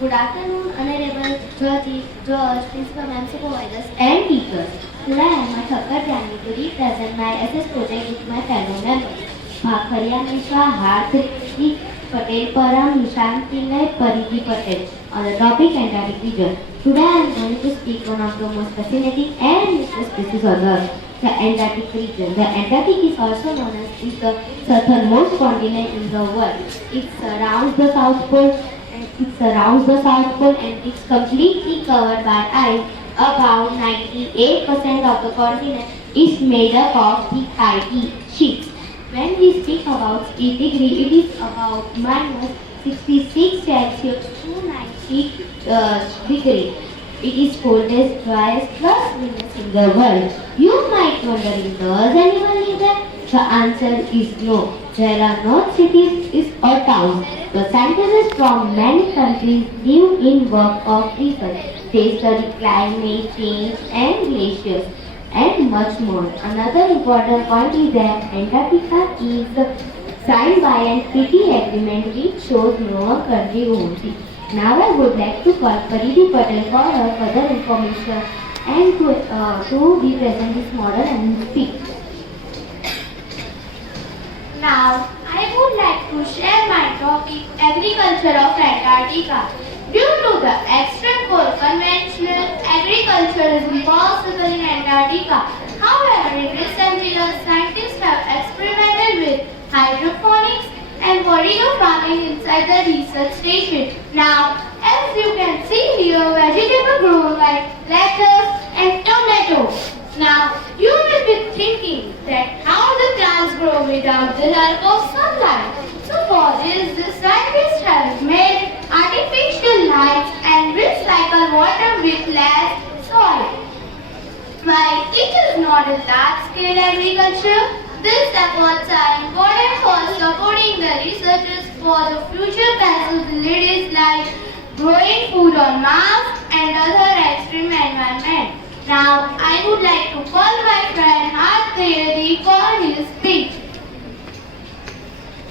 Good afternoon, Honorable George, Principal Ma'am, Supervisors, and teachers. Today I am Thakkar Jani to represent my SS project with my fellow members. Bhakhariya Mishra, Harthri Patel, Param, Nishanti, Paridi Patel on the topic Antarctic region. Today I am going to speak one of the most fascinating and mysterious species on Earth, the Antarctic region. The Antarctic is also known as the southernmost continent in the world. It surrounds the South Pole and it's completely covered by ice. About 98% of the continent is made up of the icy sheets. When we speak about heat degree, it is about minus 66 Celsius to 90 degree. It is coldest, driest, plus windiest in the world. You might wonder, does anyone live there? The answer is no. There are no cities or towns. The scientists from many countries live in work of research. They study climate change and glaciers and much more. Another important point is that Antarctica is signed by an treaty agreement which shows no country owns it. Now I would like to call Paridi Patel for her further information and to represent this model and speak. Now, I would like to share my topic, Agriculture of Antarctica. Due to the extreme cold, conventional agriculture is impossible in Antarctica. However, in recent years, scientists have experimented with hydroponics and vertical farming inside the research station. Now, as you can see here, vegetables grow like lettuce and tomatoes. Now, you will be thinking that how the plants grow without the help of sunlight. So for this, the scientists have made artificial lights and recycle water with less soil. While it is not a large-scale agriculture, these efforts are important for supporting the researchers for the future possibilities like growing food on Mars and other extreme environments. Now, I would like to call my friend Harthri for his speech.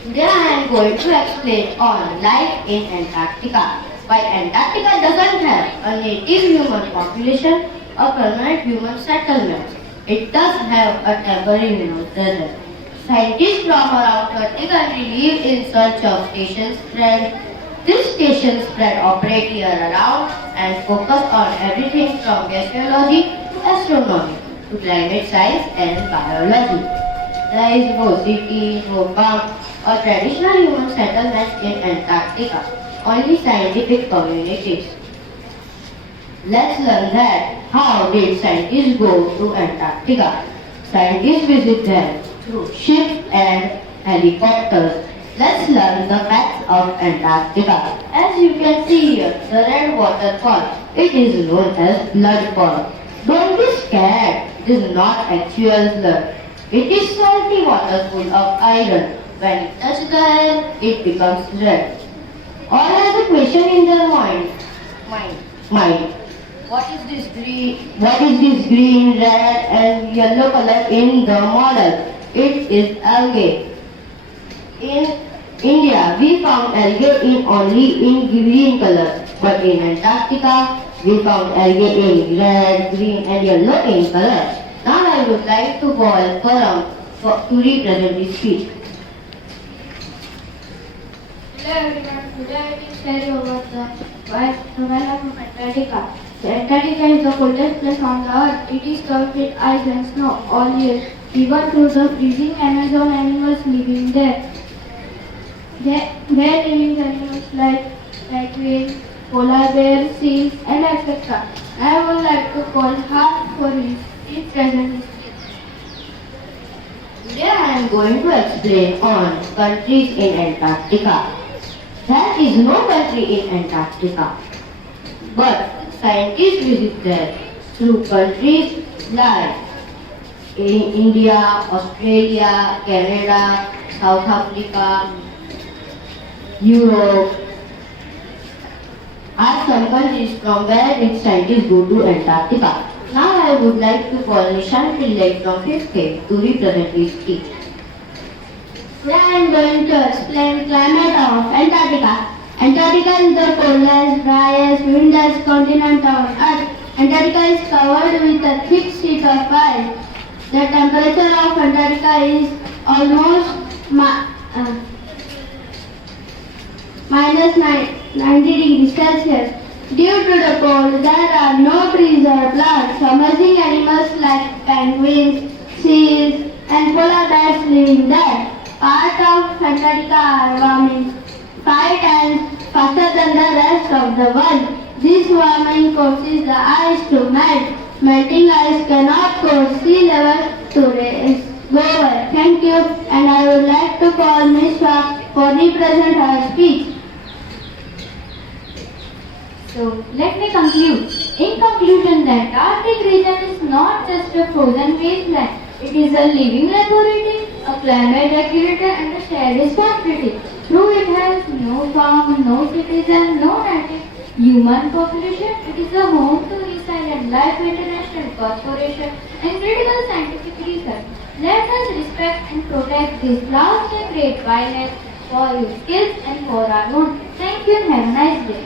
Today I am going to explain on life in Antarctica. While Antarctica doesn't have a native human population or permanent human settlements, it does have a temporary desert. Scientists from around 30 countries live in search of stations spread. These stations spread operate year-round and focus on everything from glaciology to astronomy to climate science and biology. There is no city, no farm or traditional human settlements in Antarctica, only scientific communities. Let's learn that how did scientists go to Antarctica? Scientists visit them through ships and helicopters. Let's learn the facts of Antarctica. As you can see here, the red waterfall, it is known as blood fall. Don't be scared, it is not actual blood. It is salty water full of iron. When it touches the air, it becomes red. All has a question in their mind. What is this green, red and yellow color in the model? It is algae. In India, we found algae only in green color, but in Antarctica, we found algae in red, green and yellow in color. Now I would like to call Param to represent this speech. Hello everyone, today I will tell you about the wildlife of Antarctica. Antarctica is the coldest place on the earth. It is covered with ice and snow all year. Even through the freezing Amazon animals living there. There living animals like penguins, polar bears, seals and etc. I would like to call Harth for his present. Today I am going to explain on countries in Antarctica. There is no country in Antarctica, but scientists visit there through countries like India, Australia, Canada, South Africa, Europe are some countries from where its scientists go to Antarctica. Now I would like to call Nishan Pillai from 5th K to represent his speech. Today I am going to explain climate of Antarctica. Antarctica is the coldest, driest, windless continent on Earth. Antarctica is covered with a thick sheet of ice. The temperature of Antarctica is almost -90 degrees Celsius. Due to the cold, there are no trees or plants. Amazing animals like penguins, seals, and polar bears living there. Part of Antarctica are warming 5 times faster than the rest of the world. This warming causes the ice to melt. Melting ice cannot cause sea level to rise. Go away. Thank you, and I would like to call Ms. Shah for represent her speech. So let me conclude. In conclusion, the Antarctic region is not just a frozen wasteland. It is a living laboratory, a climate regulator, and a shared responsibility. Though it has no farm, no citizen, no native human population, it is a home to Resilient Life International Corporation and critical scientific research. Let us respect and protect this vast and great wildlife for its skills and for our own. Thank you and have a nice day.